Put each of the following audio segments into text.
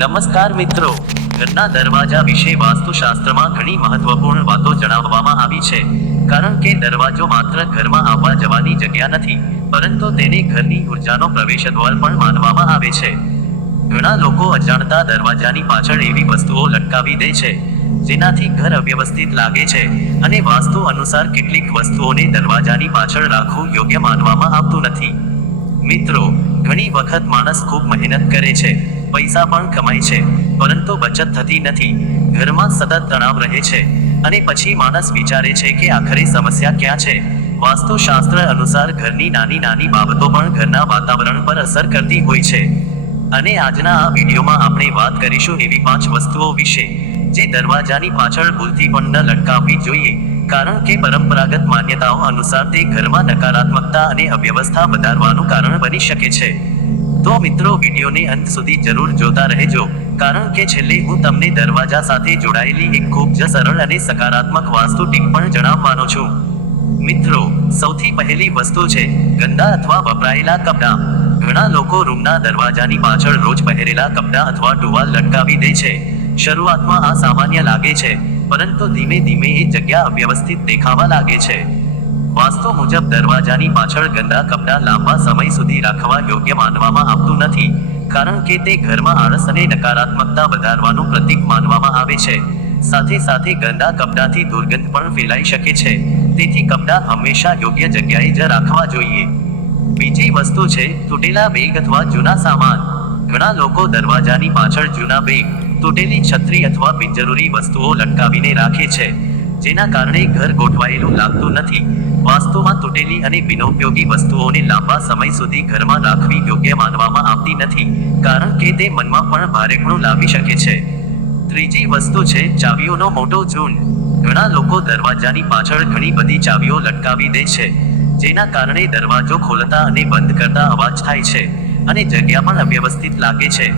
નમસ્કાર મિત્રો, ઘરના દરવાજા વિશે વાસ્તુશાસ્ત્રમાં ઘણી મહત્વપૂર્ણ વાતો જણાવવામાં આવી છે. કારણ કે દરવાજો માત્ર ઘરમાં આવવા જવાની જગ્યા નથી, પરંતુ તેને ઘરની ઉર્જાનો પ્રવેશદ્વાર પણ માનવામાં આવે છે. ઘણા લોકો અજાણતા દરવાજાની પાછળ એવી વસ્તુઓ લટકાવી દે છે, જેનાથી ઘર અવ્યવસ્થિત લાગે છે, અને વાસ્તુ અનુસાર કેટલીક વસ્તુઓને દરવાજાની પાછળ રાખવું યોગ્ય માનવામાં આવતું નથી. મિત્રો, ઘણી વખત માણસ ખૂબ મહેનત કરે છે, પૈસા પણ કમાય છે, પરંતુ બચત થતી નથી. ઘરમાં સતત તણાવ રહે છે, અને પછી માણસ વિચારે છે કે આખરે સમસ્યા ક્યાં છે. વાસ્તુશાસ્ત્ર અનુસાર ઘરની નાની નાની બાબતો પણ ઘરના વાતાવરણ પર અસર કરતી હોય છે. અને આજના આ વિડીયોમાં આપણે વાત કરીશું એવી 5 વસ્તુઓ વિશે, જે દરવાજાની પાછળ ભૂલથી પણ ન લટકાવવી જોઈએ, કારણ કે પરંપરાગત માન્યતાઓ અનુસાર તે ઘરમાં નકારાત્મકતા અને અવ્યવસ્થા વધારવાનું કારણ બની શકે છે. તો મિત્રો, વિડીયોને અંત સુધી જરૂર જોતા રહેજો, કારણ કે છેલ્લે હું તમને દરવાજા સાથે જોડાયેલી એક ખૂબ જ સરળ અને સકારાત્મક વાસ્તુ ટીપ પણ જણાવવાનો છું. મિત્રો, સૌથી પહેલી વસ્તુ છે ગંદા અથવા વપરાયેલા કપડાં. ઘણા લોકો રૂમના દરવાજાની પાછળ રોજ પહેરેલા કપડાં અથવા ટુવાલ લટકાવી દે છે. શરૂઆતમાં આ સામાન્ય લાગે છે, પરંતુ ધીમે ધીમે એ જગ્યા અવ્યવસ્થિત દેખાવા લાગે છે. વાસ્તુ મુજબ દરવાજાની પાછળ ગંદા કપડાં લાંબા સમય સુધી રાખવા યોગ્ય માનવામાં આવતું નથી, કારણ કે તે ઘરમાં આળસ અને નકારાત્મકતા વધારવાનું પ્રતીક માનવામાં આવે છે. સાથે સાથે ગંદા કપડાંથી દુર્ગંધ પણ ફેલાઈ શકે છે, તેથી કપડાં હંમેશા યોગ્ય જગ્યાએ જ રાખવા જોઈએ. બીજી વસ્તુ છે તૂટેલા બેગ અથવા જૂના સામાન. ઘણા લોકો દરવાજાની પાછળ જૂના બેગ, તૂટેલી છત્રી અથવા બિનજરૂરી વસ્તુઓ લટકાવીને રાખે છે, જેના કારણે ઘર ગોઠવાયેલું લાગતું નથી. વાસ્તુમાં તૂટેલી અને બિનઉપયોગી વસ્તુઓને લાંબા સમય સુધી ઘરમાં રાખવી યોગ્ય માનવામાં આવતી નથી, કારણ કે તે મનમાં પણ ભારેપણું લાવી શકે છે. ત્રીજી વસ્તુ છે ચાવીઓનો મોટો ઝુંડ. ઘણા લોકો દરવાજાની પાછળ ઘણી બધી ચાવીઓ લટકાવી દે છે, જેના કારણે દરવાજો ખોલતા અને બંધ કરતા અવાજ થાય છે, અને જગ્યા પણ અવ્યવસ્થિત લાગે છે.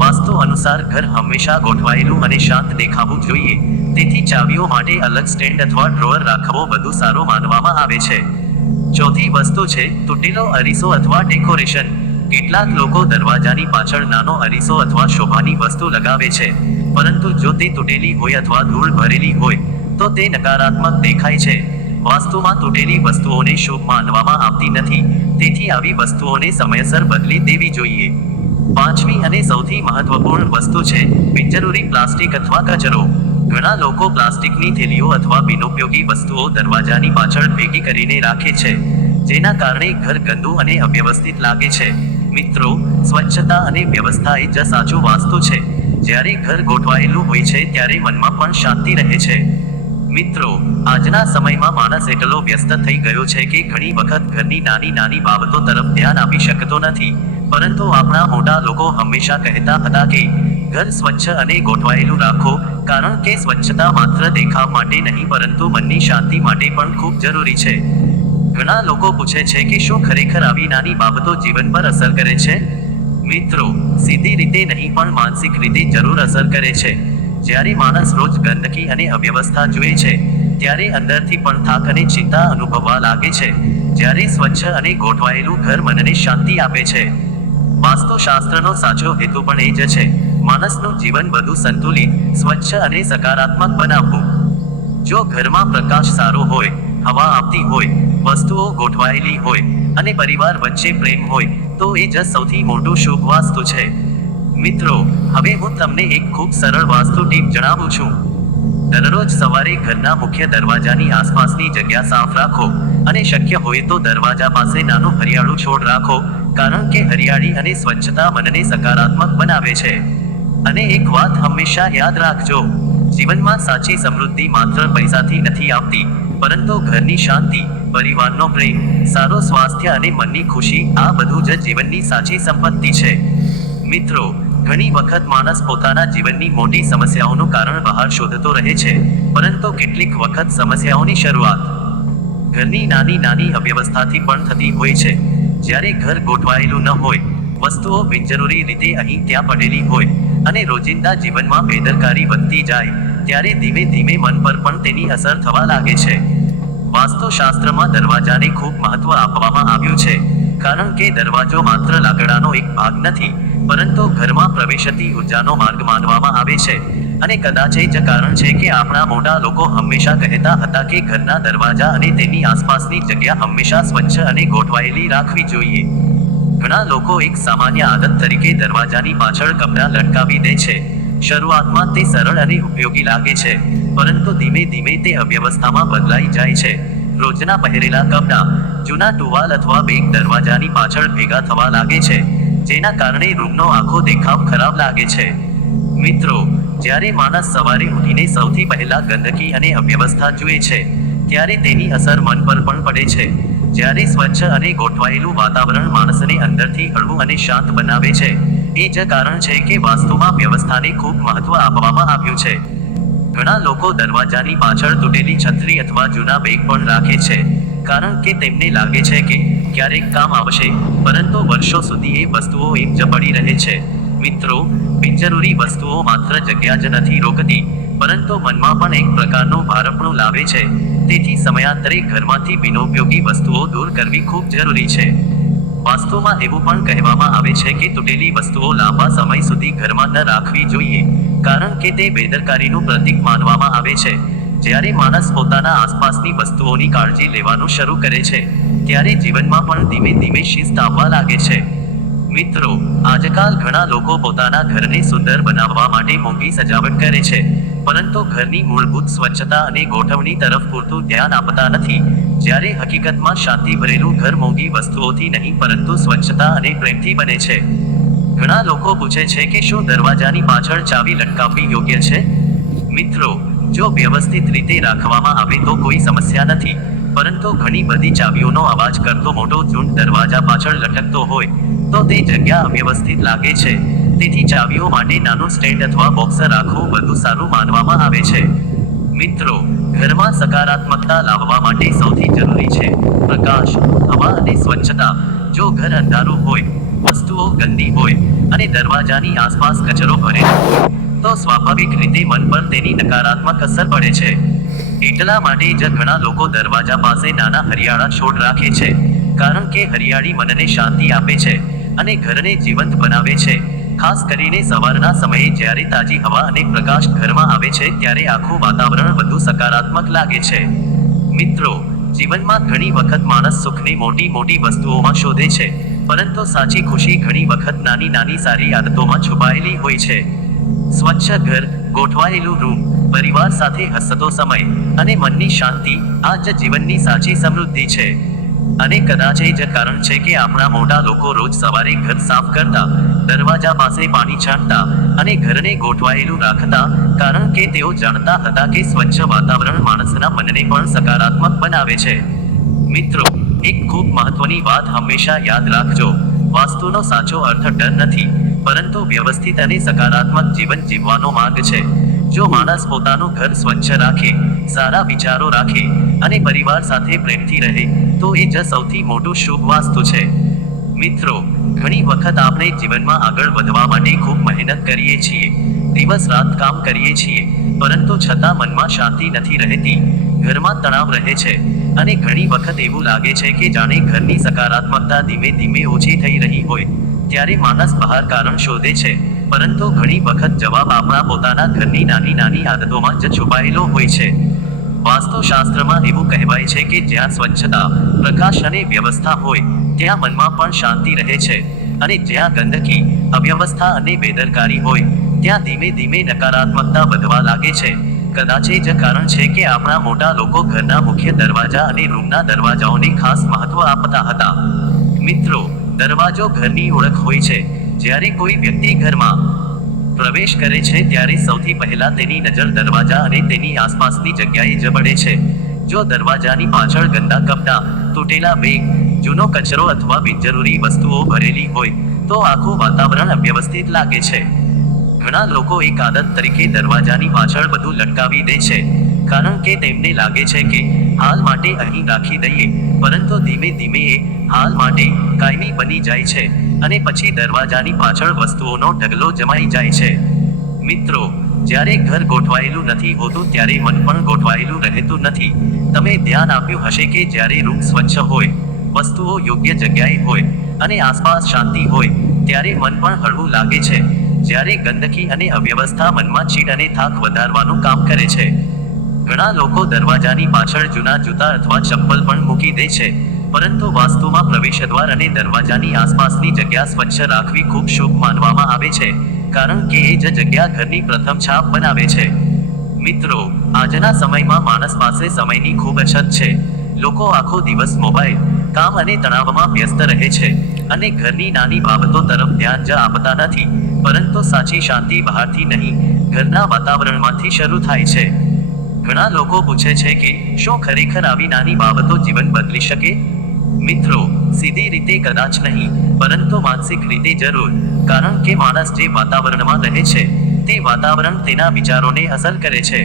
વાસ્તુ અનુસાર ઘર હંમેશા ગોઠવાયેલું અને શાંત દેખાવું જોઈએ, તેથી ચાવીઓ માટે અલગ સ્ટેન્ડ અથવા ડ્રોઅર રાખવો વધુ સારો માનવામાં આવે છે. ચોથી વસ્તુ છે તૂટેલો અરીસો અથવા ડેકોરેશન. કેટલાક લોકો દરવાજાની પાછળ નાનો અરીસો અથવા શોભાની વસ્તુ લગાવે છે, પરંતુ જો તે તૂટેલી હોય અથવા ધૂળ ભરેલી હોય, તો તે નકારાત્મક દેખાય છે. વાસ્તુમાં તૂટેલી વસ્તુઓને શુભ માનવામાં આવતી નથી, તેથી આવી વસ્તુઓને સમયસર બદલી દેવી જોઈએ. પાંચમી અને સૌથી મહત્વપૂર્ણ વસ્તુ છે બિનજરૂરી પ્લાસ્ટિક અથવા કચરો. ઘણા લોકો પ્લાસ્ટિકની થેલીઓ અથવા બિનઉપયોગી વસ્તુઓ દરવાજાની પાછળ ભેગી કરીને રાખે છે, જેના કારણે ઘર ગંદુ અને અવ્યવસ્થિત લાગે છે. મિત્રો, સ્વચ્છતા અને વ્યવસ્થા એ જ સાચું વાસ્તુ છે. જ્યારે ઘર ગોઠવાયેલું હોય છે ત્યારે મનમાં પણ શાંતિ રહે છે. મિત્રો, આજના સમયમાં માણસ એટલો વ્યસ્ત થઈ ગયો છે કે ઘણી વખત ઘરની નાની નાની બાબતો તરફ ધ્યાન આપી શકતો નથી, પરંતુ આપણા મોટા લોકો હંમેશા કહેતા હતા કે ઘર સ્વચ્છ અને ગોઠવાયેલું રાખો, કારણ કે સ્વચ્છતા માત્ર દેખાવ માટે નહીં પરંતુ મનની શાંતિ માટે પણ ખૂબ જરૂરી છે. ઘણા લોકો પૂછે છે કે શું ખરેખર આવી નાની બાબતો જીવન પર અસર કરે છે? મિત્રો, સીધી રીતે નહીં પણ માનસિક રીતે જરૂર અસર કરે છે. જ્યારે માણસ રોજ ગંદકી અને અવ્યવસ્થા જુએ છે, ત્યારે અંદરથી પણ થાક અને ચિંતા અનુભવવા લાગે છે. જ્યારે સ્વચ્છ અને ગોઠવાયેલું ઘર મનને શાંતિ આપે છે. વાસ્તુશાસ્ત્રનો સાચો હેતુ પણ એ જ છે, માણસનું જીવન વધુ સંતુલિત, સ્વચ્છ અને સકારાત્મક બનાવવું. જો ઘરમાં પ્રકાશ સારો હોય, હવા આવતી હોય, વસ્તુઓ ગોઠવાયેલી હોય, અને પરિવાર વચ્ચે પ્રેમ હોય, તો એ જ સૌથી મોટું શુભ વાસ્તુ છે. મિત્રો, હવે હું તમને એક ખૂબ સરળ વાસ્તુ ટીપ જણાવું છું. દરરોજ સવારે ઘરના મુખ્ય દરવાજાની આસપાસની જગ્યા સાફ રાખો, અને શક્ય હોય તો દરવાજા પાસે નાનો હરિયાળું છોડ રાખો, કારણ કે હરિયાળી અને સ્વચ્છતા મનને સકારાત્મક બનાવે છે. અને એક વાત હંમેશા યાદ રાખજો, જીવનમાં સાચી સમૃદ્ધિ માત્ર પૈસાથી નથી આવતી, પરંતુ ઘરની શાંતિ, પરિવારનો પ્રેમ, સારો સ્વાસ્થ્ય અને મનની ખુશી, આ બધું જ જીવનની સાચી સંપત્તિ છે. મિત્રો, ઘણી વખત માણસ પોતાના જીવનની મોટી સમસ્યાઓનું કારણ બહાર શોધતો રહે છે, પરંતુ કેટલીક વખત સમસ્યાઓની શરૂઆત ઘરની નાની નાની અવ્યવસ્થાથી પણ થતી હોય છે. જ્યારે ઘર ગોઠવાયેલું ન હોય, વસ્તુઓ બિનજરૂરી રીતે અહીં ત્યાં પડેલી હોય, અને રોજિંદા જીવનમાં બેદરકારી વધતી જાય, ત્યારે ધીમે ધીમે મન પર પણ તેની અસર થવા લાગે છે. વાસ્તુશાસ્ત્રમાં દરવાજાને ખૂબ મહત્વ આપવામાં આવ્યું છે, કારણ કે દરવાજો માત્ર લાકડાનો એક ભાગ નથી, પરંતુ ઘરમાં પ્રવેશતી ઉર્જાનો માર્ગ માનવામાં આવે છે. અને કદાચ એ જ કારણ છે કે આપણા મોટા લોકો હંમેશા કહેતા હતા કે ઘરના દરવાજા અને તેની આસપાસની જગ્યા હંમેશા સ્વચ્છ અને ગોઠવાયેલી રાખવી જોઈએ. ઘણા લોકો એક સામાન્ય આદત તરીકે દરવાજાની પાછળ કપડાં લટકાવી દે છે. શરૂઆતમાં તે સરળ અને ઉપયોગી લાગે છે, પરંતુ ધીમે ધીમે તે અવ્યવસ્થામાં બદલાઈ જાય છે. રોજના પહેરેલા કપડાં, જૂના ટુવાલ અથવા બેગ દરવાજાની પાછળ ભેગા થવા લાગે છે, જેના કારણે રૂમનો આખો દેખાવ ખરાબ લાગે છે. મિત્રો, જ્યારે માણસ સવારે ઉઠીને સૌથી પહેલા ગંદકી અને અવ્યવસ્થા જુએ છે, ત્યારે તેની અસર મન પર પણ પડે છે. જ્યારે સ્વચ્છ અને ગોઠવાયેલું વાતાવરણ માણસને અંદરથી હળવું અને શાંત બનાવે છે. એ જ કારણ છે કે વાસ્તુમાં વ્યવસ્થાને ખૂબ મહત્વ આપવામાં આવ્યું છે. ઘણા લોકો દરવાજાની પાછળ તૂટેલી છત્રી અથવા જૂના બેગ પણ રાખે છે, કારણ કે તેમને લાગે છે કે ક્યારેક કામ આવશે, પરંતુ વર્ષો સુધી એ વસ્તુઓ એમ જ પડી રહે છે. મિત્રો, બિનજરૂરી વસ્તુઓ માત્ર જગ્યા જ નથી રોકતી, પરંતુ મનમાં પણ એક પ્રકારનું ભારપણું લાવે છે. તેથી સમયાંતરે ઘરમાંથી બિનઉપયોગી વસ્તુઓ દૂર કરવી ખૂબ જરૂરી છે. વાસ્તુમાં એવું પણ કહેવામાં આવે છે કે તૂટેલી વસ્તુઓ લાંબા સમય સુધી ઘરમાં ન રાખવી જોઈએ, કારણ કે તે બેદરકારીનું પ્રતીક માનવામાં આવે છે. જ્યારે માણસ પોતાના આસપાસની વસ્તુઓની કાળજી લેવાનું શરૂ કરે છે, ત્યારે જીવનમાં પણ ધીમે ધીમે શિસ્ત આવવા લાગે છે. મિત્રો, આજકાલ ઘણા લોકો પોતાના ઘરને સુંદર બનાવવા માટે મોંઘી સજાવટ કરે છે, પરંતુ ઘરની મૂળભૂત સ્વચ્છતા અને ગોઠવણી તરફ પૂરતું ધ્યાન આપતા નથી. જ્યારે હકીકતમાં શાંતિ ભરેલું ઘર મોંઘી વસ્તુઓથી નહીં પરંતુ સ્વચ્છતા અને પ્રેમથી બને છે. ઘણા લોકો પૂછે છે કે શું દરવાજાની પાછળ ચાવી લટકાવવી યોગ્ય છે? મિત્રો, જો વ્યવસ્થિત રીતે રાખવામાં આવે તો કોઈ સમસ્યા નથી, પરંતુ ઘણી બધી ચાવીઓનો અવાજ કરતો મોટો ઝુંડ દરવાજા પાછળ લટકતો હોય તો તે જગ્યા અવ્યવસ્થિત લાગે છે. તેથી ચાવીઓ માટે નાનું સ્ટેન્ડ અથવા બોક્સ રાખવું વધુ સારું માનવામાં આવે છે. મિત્રો, ઘરમાં સકારાત્મકતા લાવવા માટે સૌથી જરૂરી છે પ્રકાશ, હવા અને સ્વચ્છતા. જો ઘર અંધારું હોય, વસ્તુઓ ગંદી હોય અને દરવાજાની આસપાસ કચરો ભરેલો હોય, તો સ્વાભાવિક રીતે મન પર તેની નકારાત્મક અસર પડે છે. એટલા માટે જ ઘણા લોકો દરવાજા પાસે નાના હરિયાળા છોડ રાખે છે, કારણ કે હરિયાળી મનને શાંતિ આપે છે અને ઘરને જીવંત બનાવે છે. ખાસ કરીને સવારના સમયે જ્યારે તાજી હવા અને પ્રકાશ ઘરમાં આવે છે ત્યારે આખું વાતાવરણ વધુ સકારાત્મક લાગે છે. મિત્રો, જીવનમાં ઘણી વખત માણસ સુખને મોટી મોટી વસ્તુઓમાં શોધે છે, પરંતુ સાચી ખુશી ઘણી વખત નાની નાની સારી આદતોમાં છુપાયેલી હોય છે. સ્વચ્છ ઘર, ગોઠવાયેલું રૂમ, પરિવાર સાથે હસતો સમય અને મનની શાંતિ, આ જ જીવનની સાચી સમૃદ્ધિ છે. અને કદાચ એ જ કારણ છે કે આપણા મોટા લોકો રોજ સવારે ઘર સાફ કરતા, દરવાજા પાસે પાણી છાંટતા અને ઘરને ગોઠવાયેલું રાખતા, કારણ કે તેઓ જાણતા હતા કે સ્વચ્છ વાતાવરણ માણસના મનને પણ સકારાત્મક બનાવે છે. મિત્રો, એક ખૂબ મહત્વની વાત હંમેશા યાદ રાખજો. વાસ્તુનો સાચો અર્થ ડર નથી, પરંતુ વ્યવસ્થિત અને સકારાત્મક જીવન જીવવાનો માર્ગ છે. જો માણસ પોતાનું ઘર સ્વચ્છ રાખે, સારા વિચારો રાખે અને પરિવાર સાથે પ્રેમથી રહે, તો એ જ સૌથી મોટું શુભ વાસ્તુ છે. મિત્રો, ઘણી વખત આપણે જીવનમાં આગળ વધવા માટે ખૂબ મહેનત કરીએ છીએ, દિવસ રાત કામ કરીએ છીએ, પરંતુ છતાં મનમાં શાંતિ નથી રહેતી, ઘરમાં તણાવ રહે છે અને ઘણી વખત એવું લાગે છે કે જાણે ઘરની સકારાત્મકતા ધીમે ધીમે ઓછી થઈ રહી હોય. ત્યારે માણસ બહાર કારણ શોધે છે, પરંતુ ઘણી વખત જવાબ આપણા પોતાના ઘરની નાની નાની આદતોમાં જ છુપાયેલો હોય છે. વાસ્તુશાસ્ત્રમાં એવું કહેવાય છે કે જ્યાં સ્વચ્છતા, પ્રકાશ અને વ્યવસ્થા હોય, ત્યાં મનમાં પણ શાંતિ રહે છે, અને જ્યાં ગંદકી, અવ્યવસ્થા અને બેદરકારી હોય, ત્યાં ધીમે ધીમે નકારાત્મકતા વધવા લાગે છે. કદાચ એ જ કારણ છે કે આપણા મોટા લોકો ઘરના મુખ્ય દરવાજા અને રૂમના દરવાજાઓને ખાસ મહત્વ આપતા હતા. મિત્રો, દરવાજો ઘરની ઓળખ હોય છે. જ્યારે કોઈ વ્યક્તિ ઘરમાં પ્રવેશ કરે છે ત્યારે સૌથી પહેલા તેની નજર દરવાજા અને તેની આસપાસની જગ્યાએ જ પડે છે. જો દરવાજાની પાછળ ગંદા કપડાં, તૂટેલા બેગ, જૂનો કચરો અથવા બિનજરૂરી વસ્તુઓ ભરેલી હોય, તો આખું વાતાવરણ અવ્યવસ્થિત લાગે છે. ઘણા લોકો એક આદત તરીકે દરવાજાની પાછળ બધું લટકાવી દે છે, કારણ કે તેમને લાગે છે કે હાલ માટે અહીં રાખી દઈએ, પરંતુ ધીમે ધીમે એ હાલ માટે કાયમી બની જાય છે અને પછી દરવાજાની પાછળ વસ્તુઓનો ઢગલો જમાઈ જાય છે. મિત્રો, જ્યારે ઘર ગોઠવાયેલું નથી હોતું ત્યારે મન પણ ગોઠવાયેલું રહેતું નથી. તમે ધ્યાન આપ્યું હશે કે જ્યારે રૂમ સ્વચ્છ હોય, વસ્તુઓ યોગ્ય જગ્યાએ હોય અને આસપાસ શાંતિ હોય, ત્યારે મન પણ હળવું લાગે છે. જ્યારે ગંદકી અને અવ્યવસ્થા મનમાં ચીડ અને થાક વધારવાનું કામ કરે છે. ઘણા લોકો દરવાજાની પાછળ જૂના જૂતા અથવા ચપ્પલ પણ મૂકી દે છે, પરંતુ વાસ્તુમાં પ્રવેશદ્વાર અને દરવાજાની આસપાસની જગ્યા સ્વચ્છ રાખવી ખૂબ શુભ માનવામાં આવે છે, કારણ કે એ જ જગ્યા ઘરની પ્રથમ છાપ બનાવે છે. મિત્રો, આજના સમયમાં માણસ પાસે સમયની ખૂબ અછત છે. લોકો આખો દિવસ મોબાઈલ, કામ અને તણાવમાં વ્યસ્ત રહે છે, અને ઘરની નાની બાબતો તરફ ધ્યાન જ આપતા નથી. પરંતુ સાચી શાંતિ બહારથી નહીં, ઘરના વાતાવરણમાંથી શરૂ થાય છે. ઘણા લોકો પૂછે છે કે શું ખરેખર આવી નાની બાબતો જીવન બદલી શકે? મિત્રો, સીધી રીતે કદાચ નહીં, પરંતુ માનસિક રીતે જરૂર. કારણ કે માણસ જે વાતાવરણમાં રહે છે, તે વાતાવરણ તેના વિચારોને અસર કરે છે.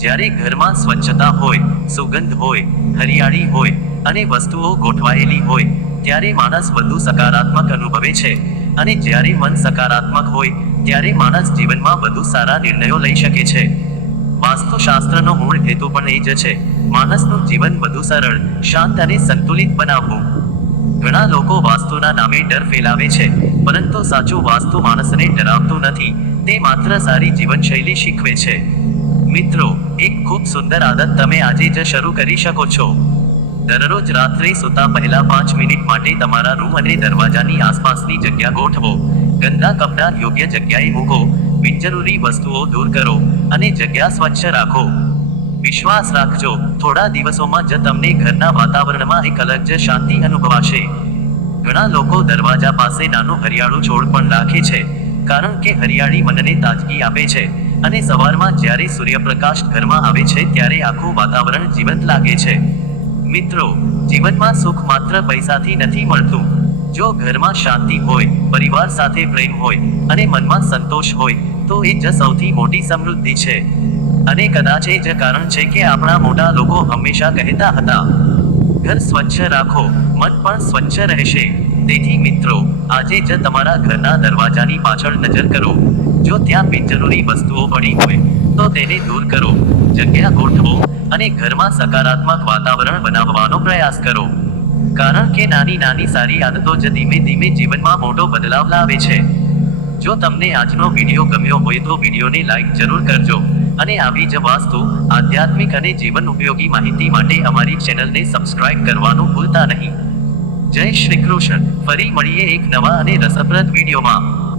જ્યારે ઘરમાં સ્વચ્છતા હોય, સુગંધ હોય, હરિયાળી હોય અને વસ્તુઓ ગોઠવાયેલી હોય, ત્યારે માણસ વધુ સકારાત્મક અનુભવે છે. અને જ્યારે મન સકારાત્મક હોય, ત્યારે માણસ જીવનમાં વધુ સારા નિર્ણયો લઈ શકે છે. વાસ્તુશાસ્ત્રનો મૂળ હેતુ પણ એ જ છે, માણસનું જીવન વધુ સરળ, શાંત અને સંતુલિત બનાવવું. ઘણા લોકો વાસ્તુના નામે ડર ફેલાવે છે, પરંતુ સાચું વાસ્તુ માણસને ડરાવતું નથી, તે માત્ર સારી જીવનશૈલી શીખવે છે. મિત્રો, એક ખૂબ સુંદર આદત તમે આજે જ શરૂ કરી શકો છો. દરરોજ રાત્રે સૂતા પહેલા 5 મિનિટ માટે તમારા રૂમ અને દરવાજાની આસપાસની જગ્યા ગોઠવો. ગંદા કપડાં યોગ્ય જગ્યાએ મૂકો, બિનજરૂરી વસ્તુઓ દૂર કરો, અને જગ્યા સ્વચ્છ રાખો. વિશ્વાસ રાખજો, થોડા દિવસોમાં જ તમને ઘરના વાતાવરણમાં એક અલગ જ શાંતિ અનુભવાશે. ઘણા લોકો દરવાજા પાસે નાનું હરિયાળું છોડ પણ રાખે છે, કારણ કે હરિયાળી મનને તાજગી આપે છે, અને સવારમાં જ્યારે સૂર્યપ્રકાશ ઘરમાં આવે છે ત્યારે આખું વાતાવરણ જીવંત લાગે છે. મિત્રો, જીવનમાં સુખ માત્ર પૈસાથી નથી મળતું. જો ઘરમાં શાંતિ હોય, પરિવાર સાથે પ્રેમ હોય, અને મનમાં સંતોષ હોય, તો એ જ સૌથી મોટી સમૃદ્ધિ છે. અને કદાચ એ જ કારણ છે કે આપણા મોટા લોકો હંમેશા કહેતા હતા, ઘર સ્વચ્છ રાખો, મન પણ સ્વચ્છ રહેશે. તેથી મિત્રો, આજે જ તમારા ઘરના દરવાજાની પાછળ નજર કરો. જો ત્યાં બિનજરૂરી વસ્તુઓ પડી હોય, તો તેને દૂર કરો, જગ્યા ગોઠવો, અને ઘરમાં સકારાત્મક વાતાવરણ બનાવવાનો પ્રયાસ કરો. કારણ કે નાની નાની સારી આદતો જ ધીમે ધીમે જીવનમાં મોટો બદલાવ લાવે છે. જો તમને આજનો વિડીયો ગમ્યો હોય તો વિડીયોને લાઈક જરૂર કરજો, અને આવી જ વાસ્તુ, આધ્યાત્મિક અને જીવન ઉપયોગી માહિતી માટે અમારી ચેનલને સબસ્ક્રાઇબ કરવાનું ભૂલતા નહીં. જય શ્રી કૃષ્ણ. ફરી મળીએ એક નવા અને રસપ્રદ વિડીયોમાં.